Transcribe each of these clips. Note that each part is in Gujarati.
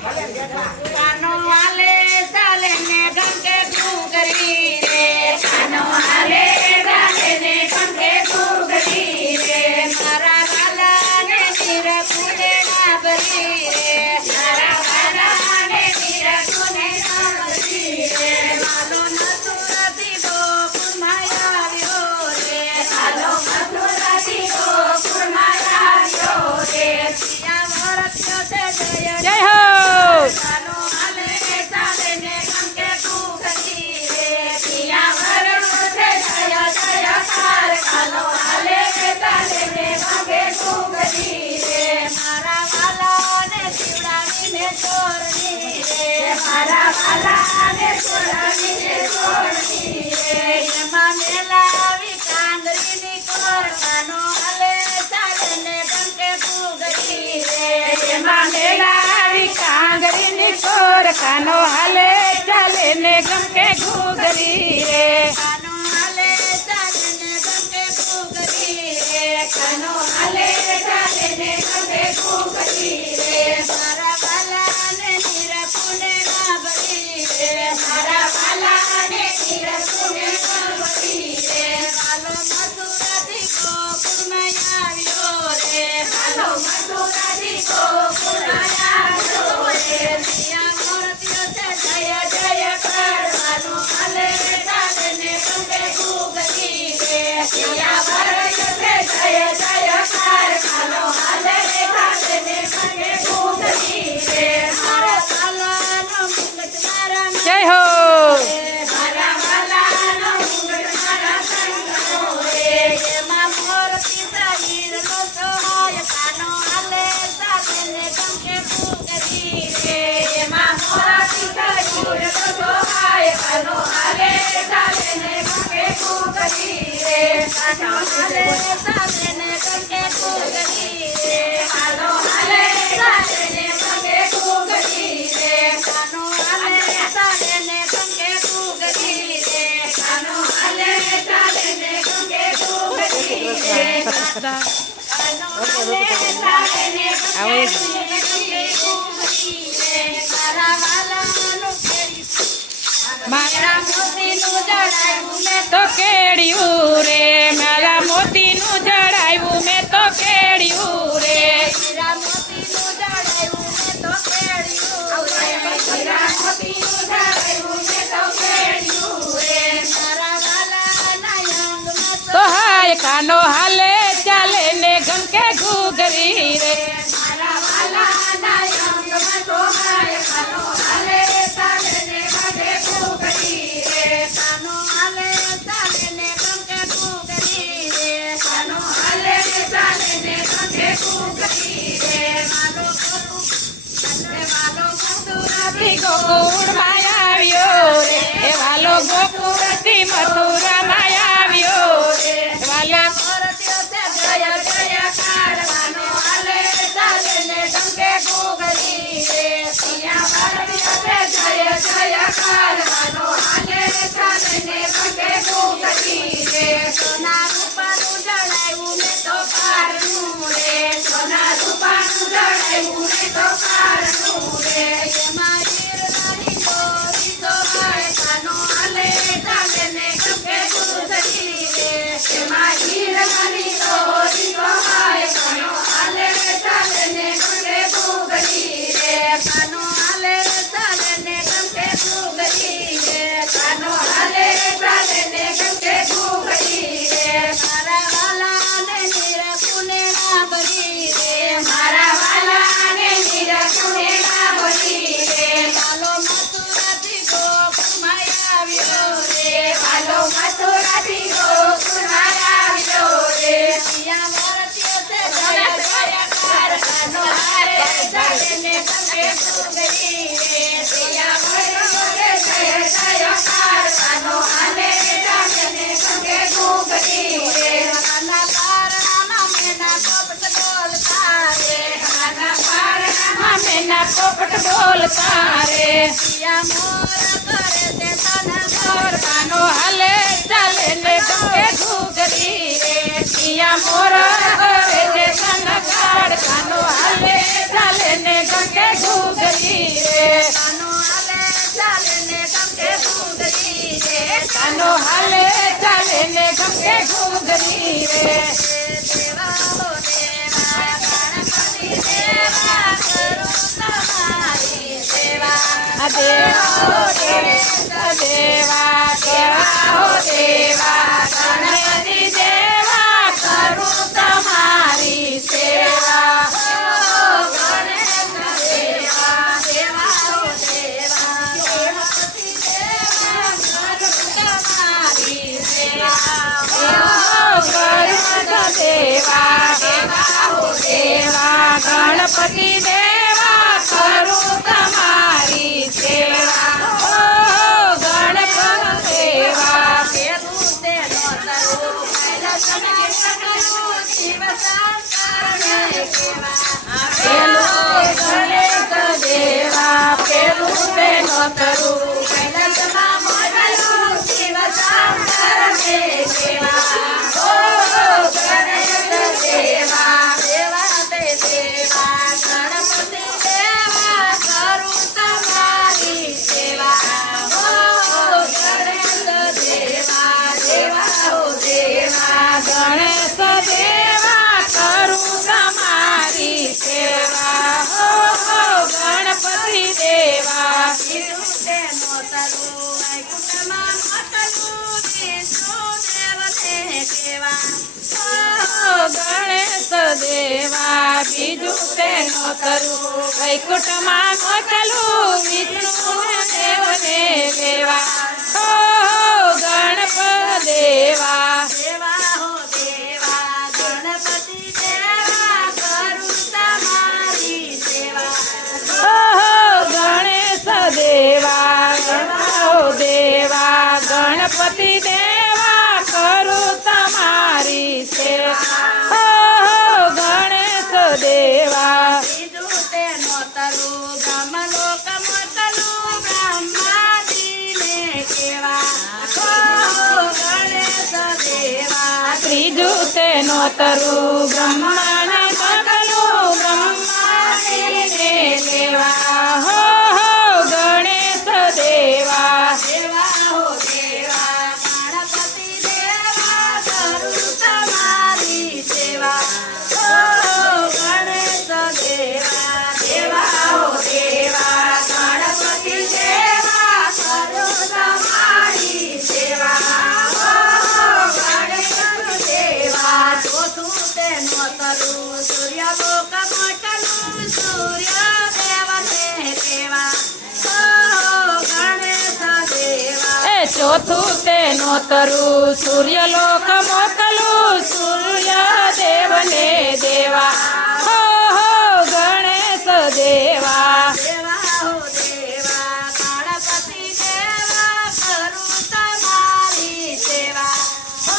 કાનો હાલે ચાલે ને ગંગે ઘૂઘરી રે કાનો હાલે ચાલે ને ગંગે ઘૂઘરી રે મારા વાલા ને નિરખુને ના ભરી રે મારા વાલા ને નિરખુને ના ભરી રે માલો મથુરાથી ગોકુળમાં આવ્યો રે માલો મથુરાથી ગોકુળમાં આવ્યો રે પિયા વરત્યો તે જય જય હો કાનો હાલે ચાલે ને ગંગે ઘૂઘરી રે પિયા વરત્યો તે જય જયકાર કાનો હાલે ચાલે ને ગંગે ઘૂઘરી રે મારા વાલાને જીવડાવીને ચોરની રે મારા વાલાને ચોરાવીને ચોરની રે એમાં મેલાવી કાંગરીની કોર કાનો હાલે ચાલે ને ગંગે ઘૂઘરી રે એમાં મેલાવી કાંગરીની કોર કાનો હાલે ચાલે ને ગમકે ઘૂઘરી રે કાનો હાલે ચાલે ને ગંગે ઘૂઘરી રે કાનો હાલે ચાલે ને ગંગે ઘૂઘરી રે મારા વાલાને નિરખુને ના ભરી રે મારા વાલાને નિરખુને ના ભરી રે કાલો મથુરાથી ગોકુળમાં આવ્યો રે કાલો મથુરાથી ગોકુળમાં આવ્યો રે પિયા મૂર્તિઓ છે જય જયકાર કાનો હાલે ચાલે ને ગંગે ઘૂઘરી રે પિયા મૂર્તિઓ છે જય જયકાર કાનો હાલે ચાલે ને ગંગે ઘૂઘરી રે મારા વાલાનો મુકટ મારા જય હો મારા વાલાનો મુકટ મારા સંગનો રે એમાં મૂર્તિ શરીરનો સહાય કાનો હાલે ચાલે ને ગંગે ઘૂઘરી રે એમાં મૂર્તિ શરીરનો સહાય કાનો હાલે ચાલે ને ગંગે ઘૂઘરી રે કાનો હાલે ચાલે ને ગંગે ઘૂઘરી રે કાનો હાલે ચાલે ને ગંગે ઘૂઘરી રે કાનો હાલે ચાલે ને ગંગે ઘૂઘરી રે કાનો હાલે ચાલે ને ગંગે ઘૂઘરી રે કાનો હાલે ચાલે ને ગંગે ઘૂઘરી રે મારા વાલાનું કેરી મારા મોતીનું જડાયું મેં તો કેળ્યું રે મારા મોતીનું જડાયું મેં તો કેળ્યું રે હીરા મોતીનું જડાયું મેં તો કેળ્યું રે હીરા મોતીનું જડાયું મેં તો કેળ્યું રે મારા વાલાના અંગમાં તો હાય કાનો હાલે ચાલે ને ગમકે ઘૂઘરી રે મારા વાલાના અંગમાં તો હાય કાનો હાલે ચાલે ને ગંગે ઘૂઘરી રે કાનો હાલે ચાલે ને ગંગે ઘૂઘરી રે કાનો હાલે ચાલે ને ગંગે ઘૂઘરી રે મારો કરું અને મારો મથુરાથી ગોકુળમાં આવ્યો રે એ વાલો ગોકુળથી મથુરામાં આવ્યો રે વાલા મૂર્તિઓ છે જય જયકાર કાનો હાલે ચાલે ને ગંગે ઘૂઘરી રે પિયા મૂર્તિઓ છે જય જયકાર કાનો હાલે ચાલે ને ગંગે ઘૂઘરી રે સોના રૂપાનું જડાયું મેં તો પારનું રે સોના રૂપાનું જડાયું મેં તો પારનું રે એમાં હીરાની દોરી તો હાય કાનો હાલે ચાલે ને ગંગે ઘૂઘરી રે એમાં હીરાની દોરી તો હાય કાનો હાલે ચાલે ને ગંગે ઘૂઘરી રે કાનો હાલે ચાલે ને ગંગે ઘૂઘરી રે કાનો હાલે ચાલે ને ગંગે ઘૂઘરી રે મારા વાલાને નિરખુને ના ભરી રે મારા વાલાને નિરખુને ના ભરી રે કાલો મથુરાથી ગોકુળમાં આવ્યો રે કાલો મથુરાથી ગોકુળમાં આવ્યો રે પિયા મૂર્તિઓ છે જય જયકાર કાનો હાલે ચાલે ને ગંગે ઘૂઘરી રે પિયા મૂર્તિઓ છે જય જયકાર કાનો હાલે ચાલે ને ગંગે ઘૂઘરી રે કાના પારણામાં મેના પોપટ બોલતા રે કાના પારણામાં મેના પોપટ બોલતા રે પિયા મોર કરે તે સનગોર કાનો હાલે ચાલે ને ગમકે ઘૂઘરી રે પિયા મોર કરે છે સનગાડ કાનો હાલે ચાલે ને ગમકે ઘૂઘરી આનો હાલે ચાલે ને ગમકે ઘૂઘરી રે દેવા હો દેવા ગણપતિ દેવા કરું તમારી સેવા આ દેવા હો દેવા દેવા હો દેવા ગણપતિ દેવા કરું તમારી સેવા ગણેશ દેવા દેવા હો દેવા ગણપતિ દેવા કરું તમારી સેવા ગણપત દેવા દેવા ગણપતિ દેવા કરું તમારી સેવા ઓ ગણપત દેવા પેલું તેનો તરું કૈલાસ ને કરું શિવ સંસારને કેવા પેલું ગણેશ દેવા પેલું તેનો તરું કૈલાસમાં મોકલું શિવ સંસારને કેવા ઓ ગણેશ દેવા દેવા તે દેવા ગણપતિ દેવા કરું તમારી સેવા ઓ ગણેશ દેવા દેવા હો દેવા ગણેશ દેવા કરું તમારી સેવા હો ગણપતિ દેવા શિવ તેનો તરું વૈકુંઠમાં મોકલું વિષ્ણુદેવને કેવા ગણેશ દેવા બીજું તેનો તરું વૈકુંઠમાં મોકલું વિષ્ણુ દેવને લેવા હો ગણપ દેવા દેવા હો દેવા ગણપતિ દેવા કરું તમારી સેવા હો ગણેશ દેવા હો દેવા ગણપતિ દેવા કરું તમારી સેવા હો ગણેશ દેવા બીજું તેનો તરું બ્રહ્મલોક મોકલું બ્રહ્માજીને કેવા હો ગણેશ દેવા ત્રીજું તેનો તરું બ્રહ્માને મોકલું બ્રહ્માજીને લેવા હો ગણેશ દેવા દેવા હો દેવા ગણપતિ દેવા કરું તમારી સેવા હો ગણેશ દેવા દેવા હો દેવા ગણપતિ દેવા કરું તમારી સેવા હો ગણેશ દેવા ચોથું તેનો તરું સૂર્યલોક મોકલું સૂર્યદેવને કેવા હો ગણેશ દેવા એ ચોથું તેનો તરું સૂર્યલોક મોકલું સૂર્ય દેવને દેવા હો ગણેશ દેવા દેવા હો દેવા ગણપતિ દેવા કરું તમારી સેવા હો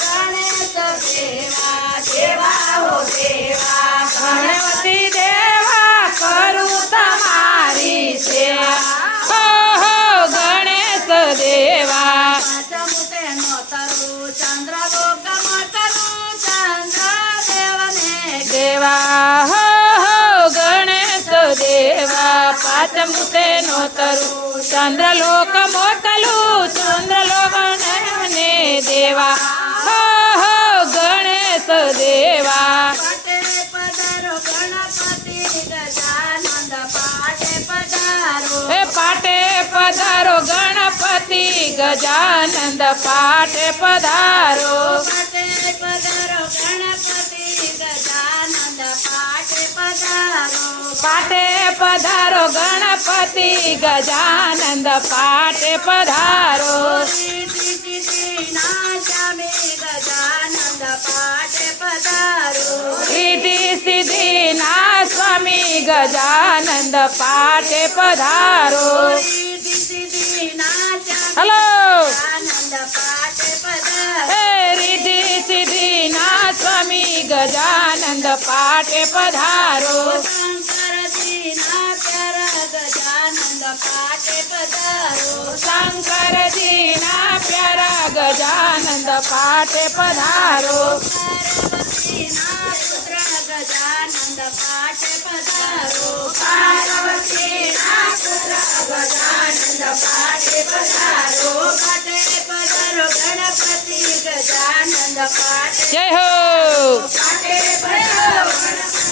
ગણેશ દેવા દેવા હો દેવા ગણપતિ દેવા કરું તમારી સેવા હો ગણેશ દેવા પાંચમું તેનો તરું ચંદ્રલોક મોકલું ચંદ્રદેવને દેવા હો ગણેશ દેવા પાંચમું તેનો તરું ચંદ્રલોક મોકલું ચંદ્રલોક ને દેવા હો ગણેશ દેવા પાટે પધારો ગણપતિ ગજાનંદ પાટે પધારો હે પાટે પધારો ગણપતિ ગજાનંદ પાટે પધારો પાટે પધારો ગણપતિ ગજાનંદ પાટે પધારો પાટે પધારો ગણપતિ ગજાનંદ પાટે પધારો રીતિ સિદ્ધિના સ્વામી ગજાનંદ પાટે પધારો રીતિ સિદ્ધિના સ્વામી ગજાનંદ પાટે પધારો રીતિ સિદ્ધિના સ્વામી હલો ગજાનંદ પાટે પધારો હે રીતિ સિદ્ધિના સ્વામી ગજાનંદ પાટે પધારો શંકરજીના પ્યારા ગજાનંદ પાટે પધારો શંકરજીના પ્યારા ગજાનંદ પાટે પધારો પાર્વતીના પુત્ર ગજાનંદ પાટે પધારો પાર્વતીના પુત્ર ગજાનંદ પાટે પધારો પાટે જય હો પાટે પધારો ગણપતિ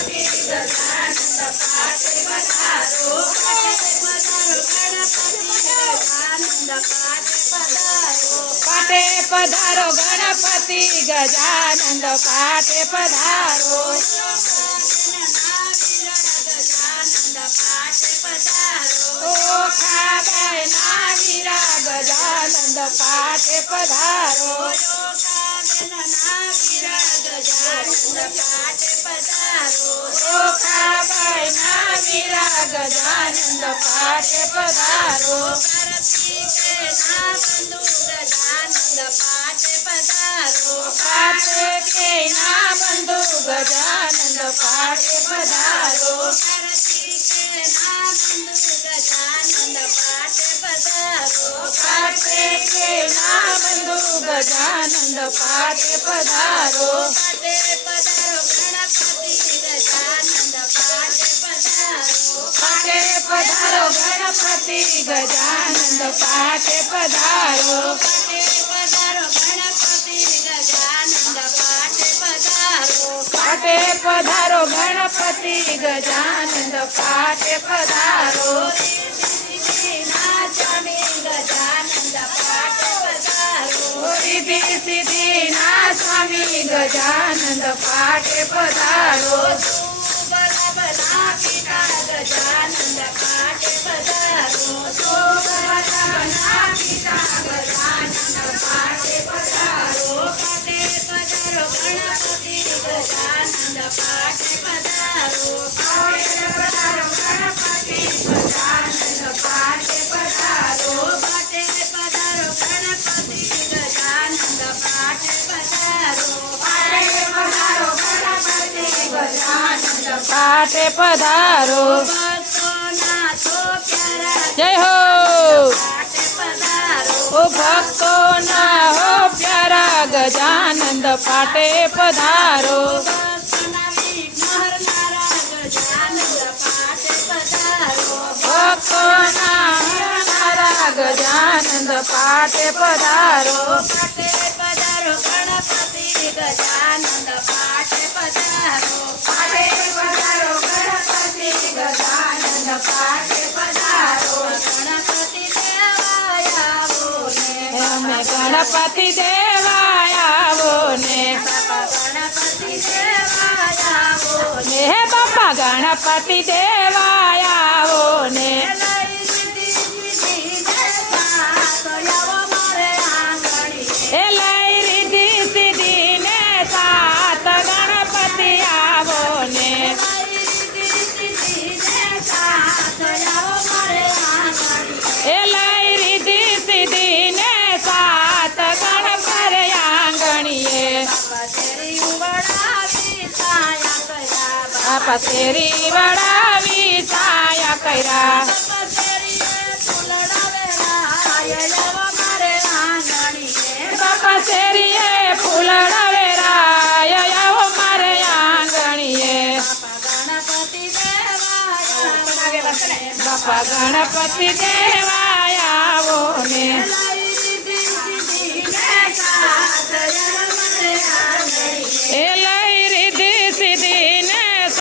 ગજાનંદ પાટે પધારો પાટે પધારો ગણપતિ ગજાનંદ પાટે પધારો ઓખાબાઈ ના વીરા ગજાનંદ પાટે પધારો ઓખાબાઈ ના વીરા ગજાનંદ પાટે પધારો પાટે કે ના બંધુ ગજાનંદ પાટે પધારો પાટે કે ના બંધુ ગજાનંદ પાટે પધારો પાટે પધારો ગણપતિ ગજાનંદ પાટે પધારો પાટે પધારો ગણપતિ ગજાનંદ પાટે પધારો સિદ્ધિ સિદ્ધિ ના સ્વામી ગજાનંદ પાટે પધારો પાટે પધારો જય હો ઓ ભક્તો ના હો પ્યારા ગજાનંદ પાટે પધારો ભક્તો ના મારા ગજાનંદ પાટે પધારો અમે ગણપતિ દેવા આવો ને હે બાપા ગણપતિ દેવા આવો ને એ લઈ રીધી સીધી ને સાત ગણપતિ આવો ને એ લઈ રીધી સીધી ને સાત ગણપતિ આંગણીએ બાપા શેરી વડાવી સાયા કર્યા બાપા શેરીએ ફૂલડા વેરાય આવો મારે આંગણીએ બાપા ગણપતિ દેવા આવો ને એ